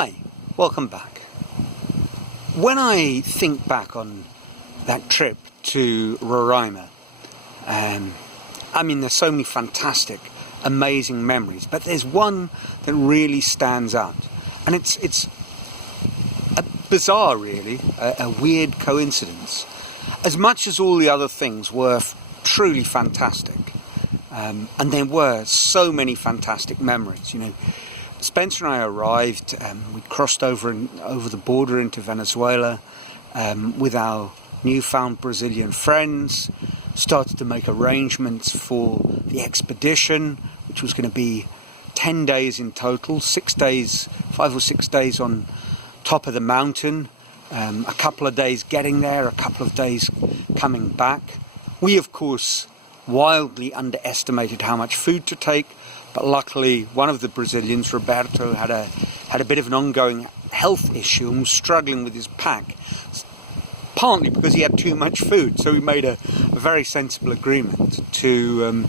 Hi, welcome back. When I think back on that trip to Roraima, there's so many fantastic, amazing memories, but there's one that really stands out, and it's a bizarre, really, a weird coincidence. As much as all the other things were truly fantastic, and there were so many fantastic memories, Spencer and I arrived, we'd crossed over the border into Venezuela with our newfound Brazilian friends, started to make arrangements for the expedition, which was going to be 10 days in total, 5 or 6 days on top of the mountain, a couple of days getting there, a couple of days coming back. We, of course, wildly underestimated how much food to take, but luckily one of the Brazilians, Roberto, had a bit of an ongoing health issue and was struggling with his pack, partly because he had too much food. So we made a very sensible agreement to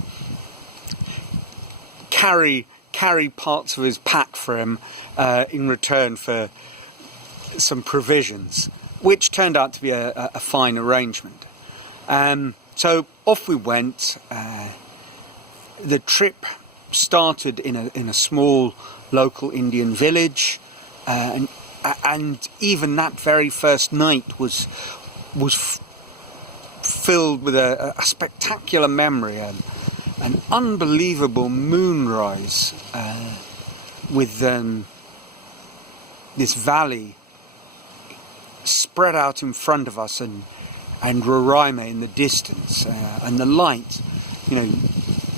carry parts of his pack for him in return for some provisions, which turned out to be a fine arrangement. So off we went. The trip started in a small local Indian village, and even that very first night was filled with a spectacular memory, an unbelievable moonrise with this valley spread out in front of us and Roraima in the distance, and the light.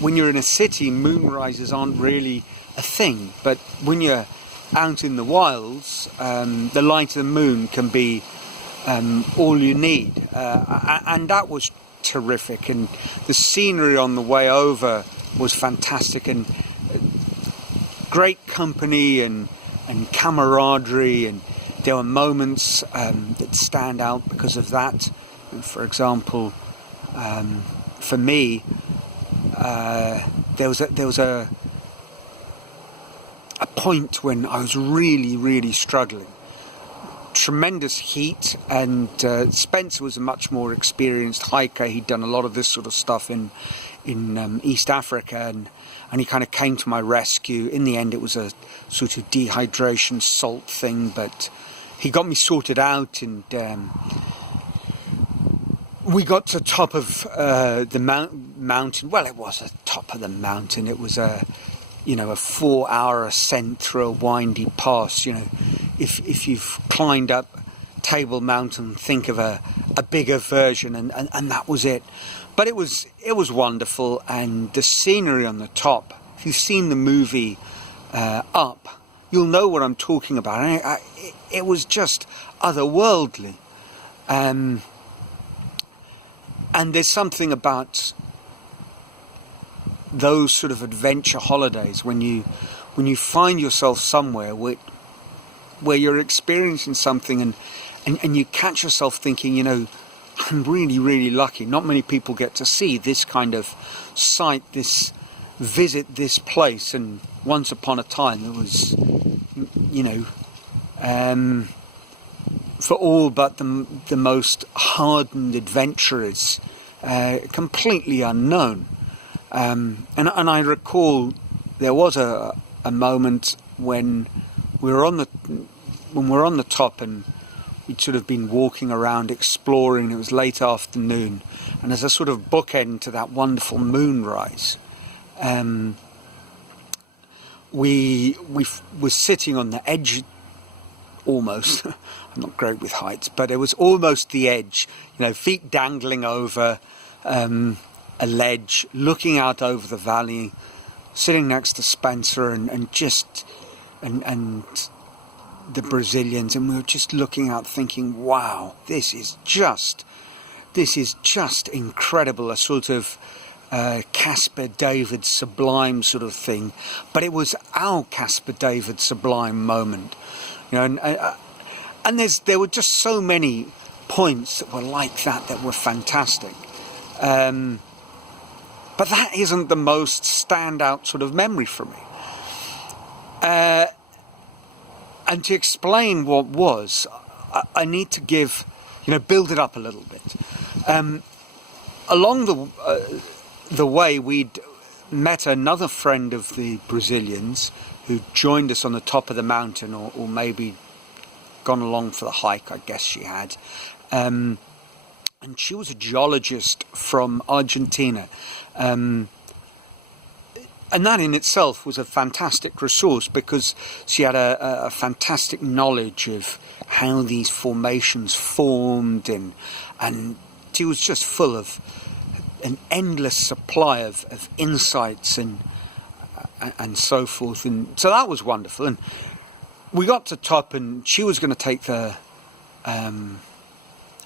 When you're in a city, moonrises aren't really a thing, but when you're out in the wilds, the light of the moon can be all you need, and that was terrific. And the scenery on the way over was fantastic, and great company and camaraderie, and there were moments that stand out because of that. For example, for me, there was a point when I was really, really struggling. Tremendous heat, and Spencer was a much more experienced hiker. He'd done a lot of this sort of stuff in East Africa, and he kind of came to my rescue. In the end, it was a sort of dehydration salt thing, but he got me sorted out, and we got to the top of the mountain. Well, it was the top of the mountain. It was a 4-hour ascent through a windy pass. If you've climbed up Table Mountain, think of a bigger version, and that was it. But it was wonderful, and the scenery on the top. If you've seen the movie Up, you'll know what I'm talking about. It was just otherworldly. And there's something about those sort of adventure holidays when you find yourself somewhere where you're experiencing something and you catch yourself thinking, I'm really, really lucky. Not many people get to see this kind of sight, visit this place. And once upon a time there was, for all but the most hardened adventurers, completely unknown. And I recall there was a moment when we were on the top, and we'd sort of been walking around exploring. It was late afternoon, and as a sort of bookend to that wonderful moonrise, we were sitting on the edge, almost. I'm not great with heights, but it was almost the edge, feet dangling over a ledge, looking out over the valley, sitting next to Spencer and the Brazilians, and we were just looking out thinking, wow, this is just incredible, a sort of Caspar David sublime sort of thing. But it was our Caspar David sublime moment, and there were just so many points that were like that were fantastic. But that isn't the most standout sort of memory for me. And to explain what was, I need to give, build it up a little bit. Along the way, we'd met another friend of the Brazilians who joined us on the top of the mountain, or maybe gone along for the hike, I guess she had. And she was a geologist from Argentina. And that in itself was a fantastic resource, because she had a fantastic knowledge of how these formations formed, and she was just full of an endless supply of insights and so forth. And so that was wonderful. And we got to top, and she was going to take the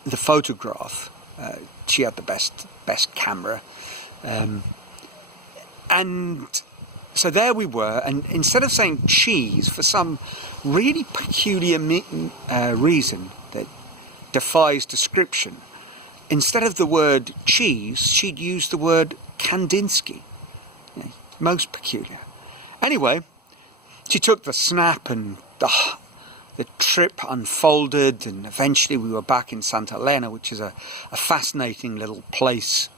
photograph. She had the best camera. And so there we were, and instead of saying cheese, for some really peculiar reason that defies description, instead of the word cheese, she'd used the word Kandinsky. Most peculiar. Anyway, she took the snap, and the trip unfolded, and eventually we were back in Santa Elena, which is a fascinating little place,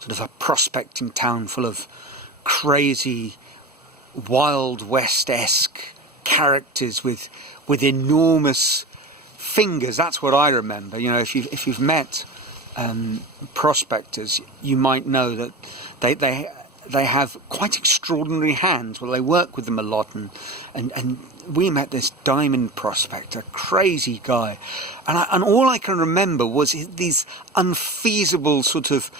sort of a prospecting town full of crazy Wild West-esque characters with enormous fingers. That's what I remember. If you've met prospectors, you might know that they have quite extraordinary hands. Well, they work with them a lot, and we met this diamond prospector, crazy guy, and all I can remember was these unfeasible sort of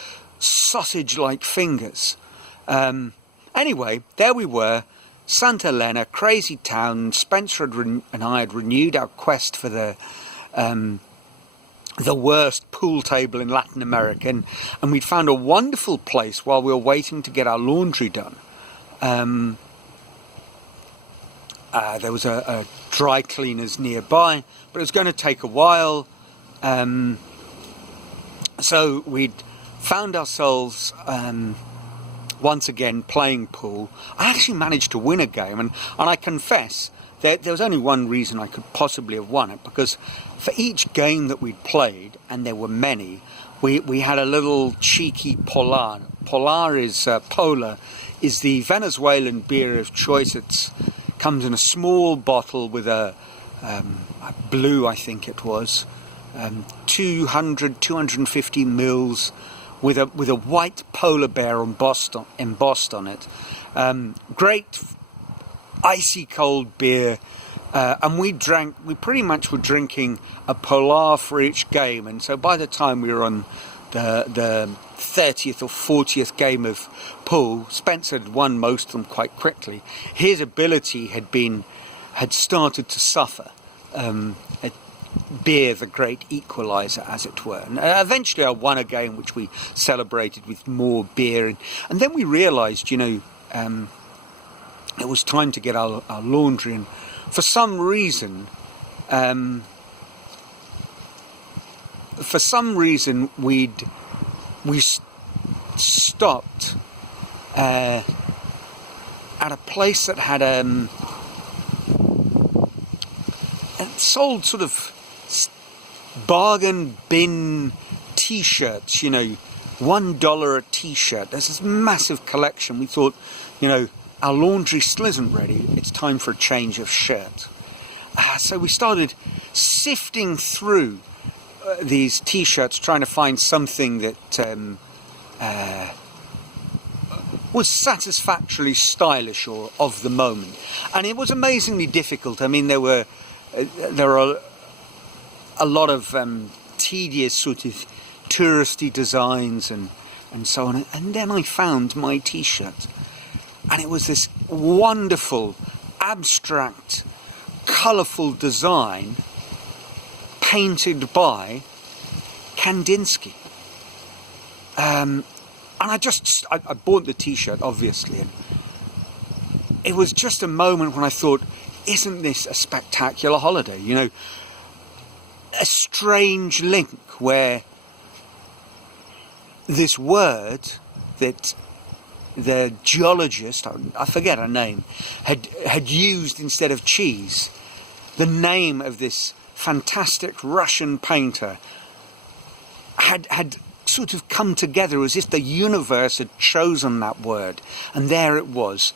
sausage-like fingers. Anyway, there we were, Santa Elena, crazy town. Spencer and I had renewed our quest for the worst pool table in Latin America, and we'd found a wonderful place while we were waiting to get our laundry done. There was a dry cleaners nearby, but it was going to take a while. So we'd found ourselves once again playing pool. I actually managed to win a game, and I confess there was only one reason I could possibly have won it, because for each game that we'd played, and there were many, we had a little cheeky Polar. Polar is Polar is the Venezuelan beer of choice. It comes in a small bottle with a blue, I think it was, 250 mils, with a white polar bear embossed on it. Great icy cold beer, and we pretty much were drinking a Polar for each game, and so by the time we were on the 30th or 40th game of pool, Spencer had won most of them quite quickly. His ability had started to suffer. Beer, the great equaliser, as it were. And eventually I won a game which we celebrated with more beer, and then we realised, it was time to get our laundry, and for some reason we stopped at a place that had it sold sort of bargain bin t-shirts, $1 a t-shirt. There's this massive collection. We thought, our laundry still isn't ready. It's time for a change of shirt. So we started sifting through these t-shirts, trying to find something that was satisfactorily stylish or of the moment. And it was amazingly difficult. I mean, there are a lot of tedious sort of touristy designs and so on. And then I found my t-shirt, and it was this wonderful, abstract, colourful design painted by Kandinsky. And I bought the t-shirt, obviously, and it was just a moment when I thought, isn't this a spectacular holiday? A strange link where this word that the geologist, I forget her name, had used instead of cheese. The name of this fantastic Russian painter had sort of come together as if the universe had chosen that word. And there it was,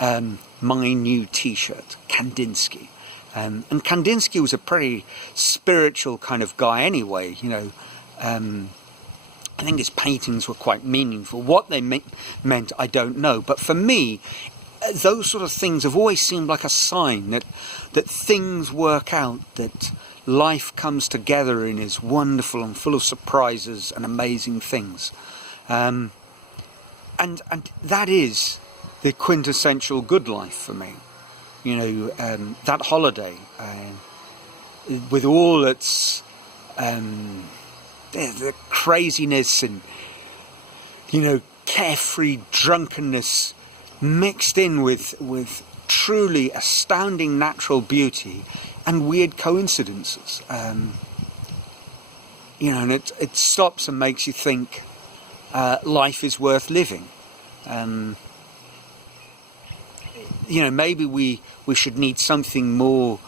my new t-shirt, Kandinsky. And Kandinsky was a pretty spiritual kind of guy anyway, you know. I think his paintings were quite meaningful. What they meant, I don't know. But for me, those sort of things have always seemed like a sign that things work out, that life comes together and is wonderful and full of surprises and amazing things. And that is the quintessential good life for me. You know, that holiday, with all its the craziness and, you know, carefree drunkenness mixed in with truly astounding natural beauty and weird coincidences. You know, and it stops and makes you think life is worth living. You know, maybe we should need something more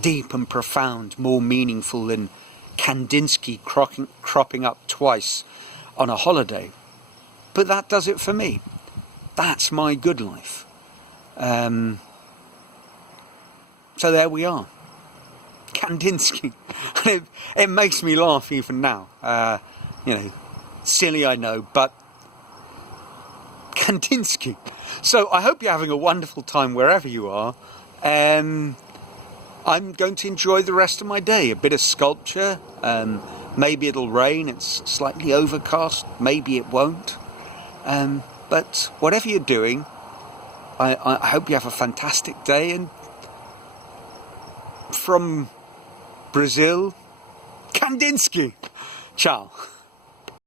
deep and profound, more meaningful than Kandinsky cropping up twice on a holiday. But that does it for me. That's my good life. So there we are. Kandinsky. It makes me laugh even now. You know, silly I know, but Kandinsky. So I hope you're having a wonderful time wherever you are. I'm going to enjoy the rest of my day. A bit of sculpture. Maybe it'll rain. It's slightly overcast. Maybe it won't. But whatever you're doing, I hope you have a fantastic day. And from Brazil, Kandinsky. Ciao.